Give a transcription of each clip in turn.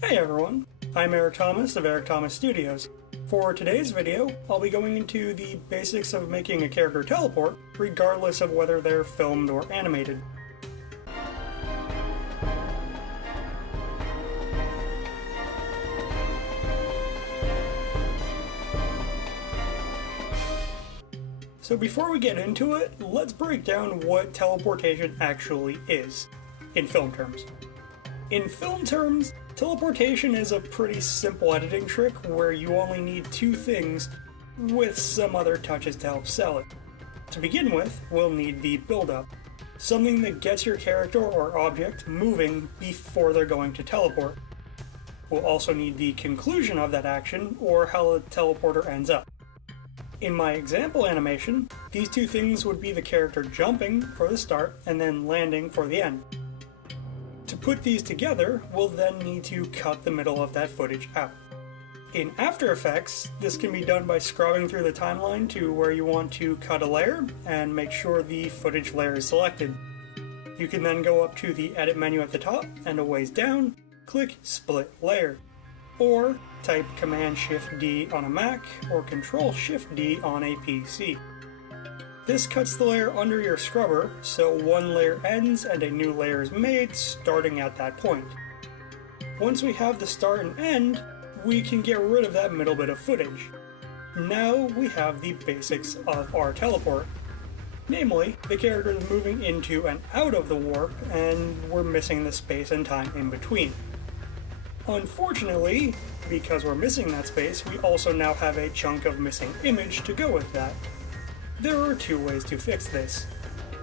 Hey everyone, I'm Eric Thomas of Eric Thomas Studios. For today's video, I'll be going into the basics of making a character teleport, regardless of whether they're filmed or animated. So before we get into it, let's break down what teleportation actually is, in film terms. In film terms, teleportation is a pretty simple editing trick where you only need two things with some other touches to help sell it. To begin with, we'll need the build-up, something that gets your character or object moving before they're going to teleport. We'll also need the conclusion of that action, or how the teleporter ends up. In my example animation, these two things would be the character jumping for the start and then landing for the end. To put these together, we'll then need to cut the middle of that footage out. In After Effects, this can be done by scrubbing through the timeline to where you want to cut a layer and make sure the footage layer is selected. You can then go up to the Edit menu at the top and a ways down, click Split Layer. Or type Command-Shift-D on a Mac or Control-Shift-D on a PC. This cuts the layer under your scrubber, so one layer ends and a new layer is made, starting at that point. Once we have the start and end, we can get rid of that middle bit of footage. Now we have the basics of our teleport. Namely, the character is moving into and out of the warp, and we're missing the space and time in between. Unfortunately, because we're missing that space, we also now have a chunk of missing image to go with that. There are two ways to fix this.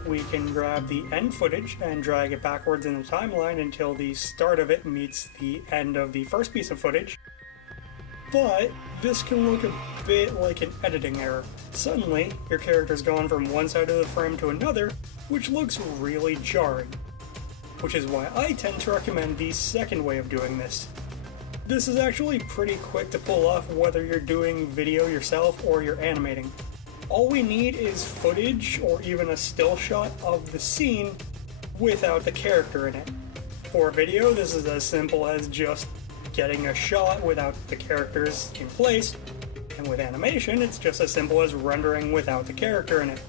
We can grab the end footage and drag it backwards in the timeline until the start of it meets the end of the first piece of footage, but this can look a bit like an editing error. Suddenly, your character's gone from one side of the frame to another, which looks really jarring. Which is why I tend to recommend the second way of doing this. This is actually pretty quick to pull off whether you're doing video yourself or you're animating. All we need is footage or even a still shot of the scene without the character in it. For video, this is as simple as just getting a shot without the characters in place, and with animation, it's just as simple as rendering without the character in it.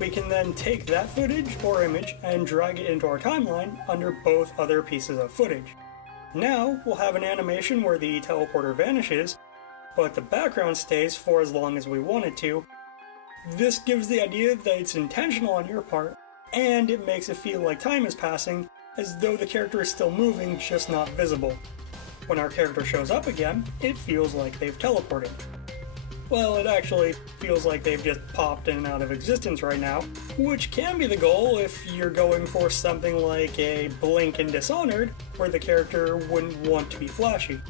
We can then take that footage or image and drag it into our timeline under both other pieces of footage. Now we'll have an animation where the teleporter vanishes, but the background stays for as long as we want it to. This gives the idea that it's intentional on your part, and it makes it feel like time is passing, as though the character is still moving, just not visible. When our character shows up again, it feels like they've teleported. Well, it actually feels like they've just popped in and out of existence right now, which can be the goal if you're going for something like a Blink in Dishonored, where the character wouldn't want to be flashy.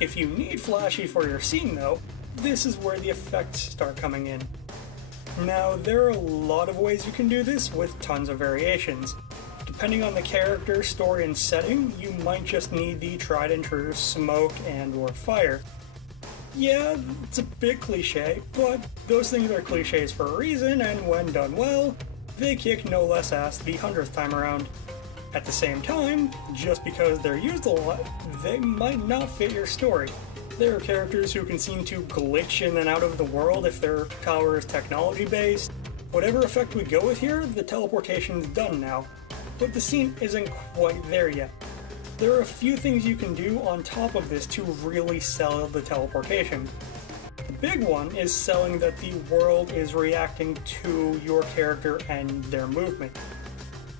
If you need flashy for your scene though, this is where the effects start coming in. Now, there are a lot of ways you can do this with tons of variations. Depending on the character, story, and setting, you might just need the tried and true smoke and or fire. Yeah, it's a bit cliche, but those things are cliches for a reason, and when done well, they kick no less ass the 100th time around. At the same time, just because they're used a lot, they might not fit your story. There are characters who can seem to glitch in and out of the world if their power is technology-based. Whatever effect we go with here, the teleportation's done now, but the scene isn't quite there yet. There are a few things you can do on top of this to really sell the teleportation. The big one is selling that the world is reacting to your character and their movement.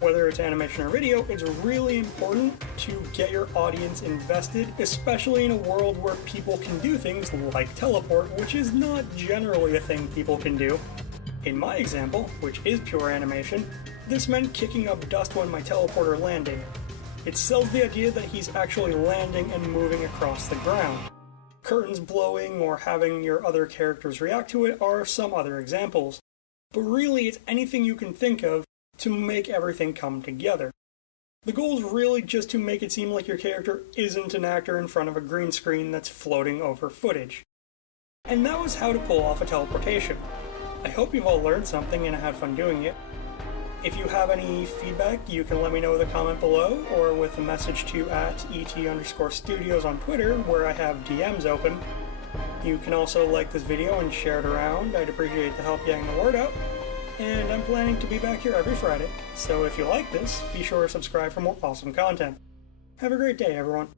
Whether it's animation or video, it's really important to get your audience invested, especially in a world where people can do things like teleport, which is not generally a thing people can do. In my example, which is pure animation, this meant kicking up dust when my teleporter landed. It sells the idea that he's actually landing and moving across the ground. Curtains blowing or having your other characters react to it are some other examples. But really, it's anything you can think of to make everything come together. The goal is really just to make it seem like your character isn't an actor in front of a green screen that's floating over footage. And that was how to pull off a teleportation. I hope you've all learned something and had fun doing it. If you have any feedback, you can let me know with a comment below or with a message to @ET_studios on Twitter, where I have DMs open. You can also like this video and share it around. I'd appreciate the help getting the word out. And I'm planning to be back here every Friday, so if you like this, be sure to subscribe for more awesome content. Have a great day, everyone.